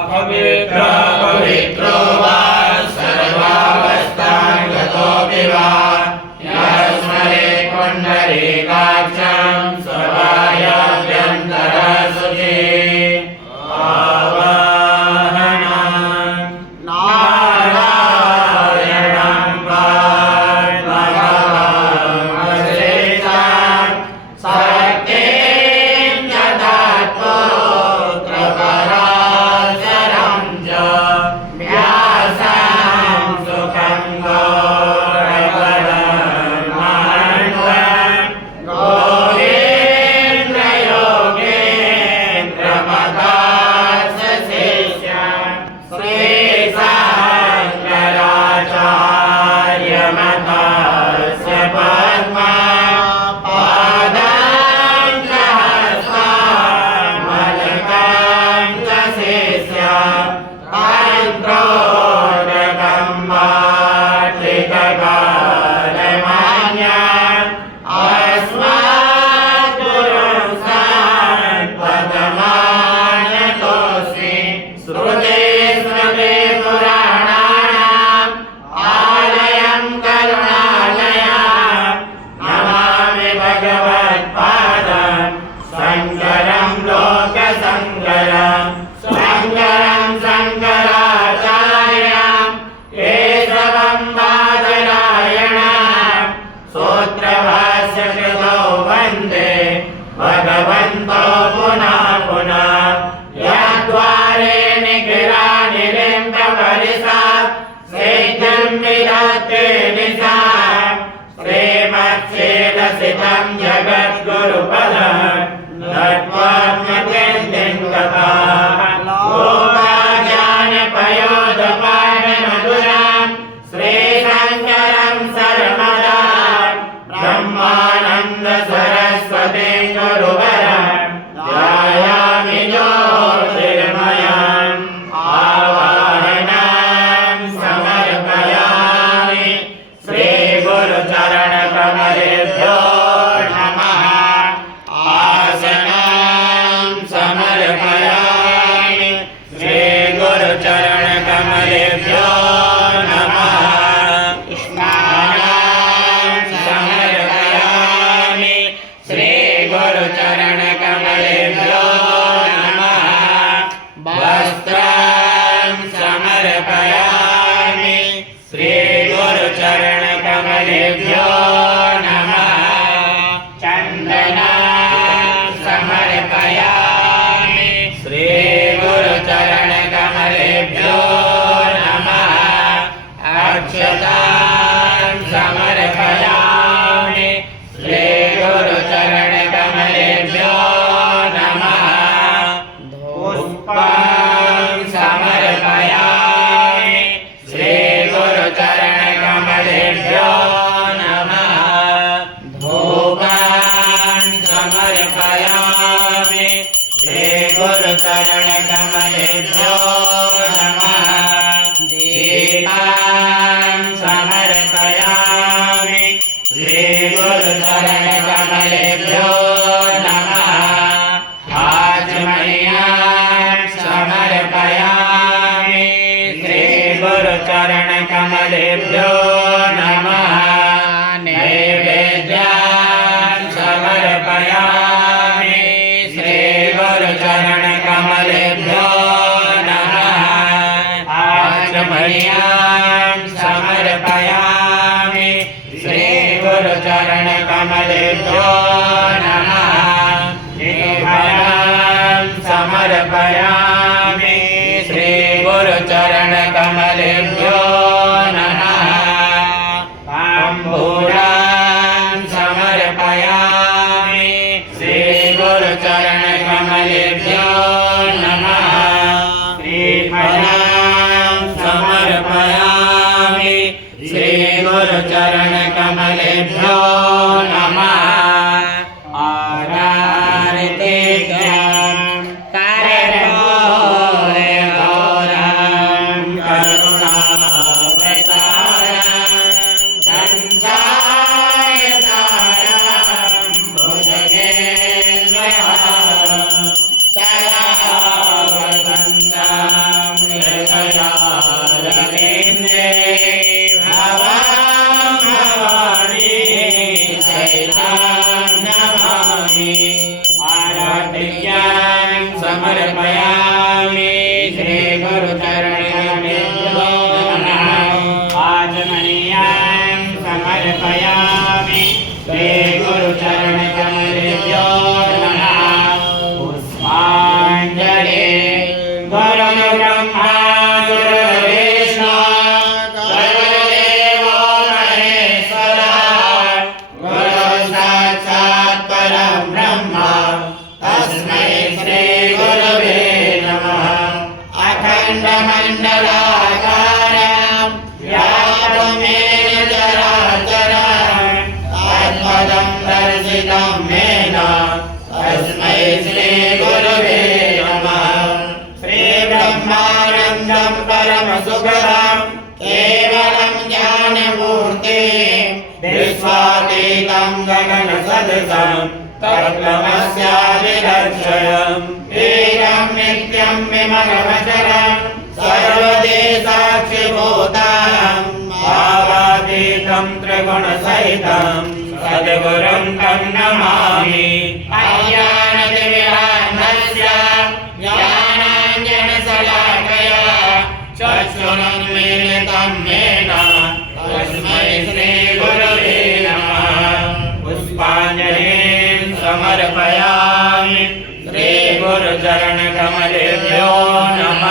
अपवित्र पवित्रो वा सर्वावस्थां गतोऽपि वा यस्मरे पुण्डरीकाक्षं स्वभायाभ्यन्तरशुचि भगवन्तो पुनः पुनः यद्वारे निखिलानिलिम्बपरिसा सेद्यं विदत्ते निशा श्रीमच्छेदसितं जगद्गुरुपदं नत्वात्मतेऽङ्गता लोकाज्ञानपयोदपानमधुरां श्रीशङ्करं सर्वदा ब्रह्मानन्द सरस्वती गुरुवरं ध्यायामि ज्योतिर्मयम् आवाहनं समर्पयामि श्रीगुरुचरणकमलेभ्यो नमः आसनं समर्पयामि श्रीगुरुचरणकमलेभ्यो नमः श्रीगुरुचरणकमलेभ्यो नमः वस्त्रं समर्पयामि श्रीगुरुचरणकमलेभ्यो नमः चन्दनं समर्पयामि श्रीगुरुचरणकमलेभ्यो नमः अक्षतां समर्पयामि श्रीगुरुचरणकमलेभ्यो नमः पुष्पं समर्पयामि श्रीगुरुचरणकमलेभ्यो नमः धूपं समर्पयामि श्रीगुरुचरणकमलेभ्यो नमः दीपं समर्पयामि श्रीगुरुचरणकमलेभ्यो नमः आचमनीयं समर्पयामि श्रीगुरुचरणकमलेभ्यो नमः नैवेद्यं समर्पयामि श्रीगुरुचरणकमलेभ्यो नमः आचमनीयं समर्पयामि श्रीगुरुचरणकमलेभ्यो नमः दीपं समर्पयामि श्रीगुरुचरणकमलेभ्यो नमः ताम्बूलं समर्पयामि श्रीगुरुचरणकमलेभ्यो नमः श्रीफलं समर्पयामि श्रीगुरुचरणकमलेभ्यो नमः आरार्तिक्यं कर्पूरगौरं करुणावतारं संसारसारं भुजगेन्द्रहारं सदा वसन्तं ब्रह्मा गुरुर्विष्णु गुरुर्देवो महेश्वरः गुरुर्साक्षात् परं ब्रह्म तस्मै श्रीगुरवे नमः। अखण्डमण्डलाकारं व्याप्तमेन चराचरं तत्पदं दर्शितं येन तस्मै श्रीगुरवे नमः। श्रीब्रह्मानन्दं परमसुखदं केवलं ज्ञानमूर्तिं विश्वातीतं गगनसदृशं तत्त्वमस्यादिलक्ष्यम् एकं नित्यं विमलमचरं सर्वदेशाक्षिभूतं भावातीतं त्रिगुणसहितं सद्गुरुं तं नमामि। अज्ञानतिमिरान्धस्य ज्ञानाञ्जनशलाकया चक्षुरुन्मीलितं येन तस्मै श्रीगुरवे नमः। पुष्पाञ्जलिं समर्पयामि श्रीगुरुचरणकमलेभ्यो नमः।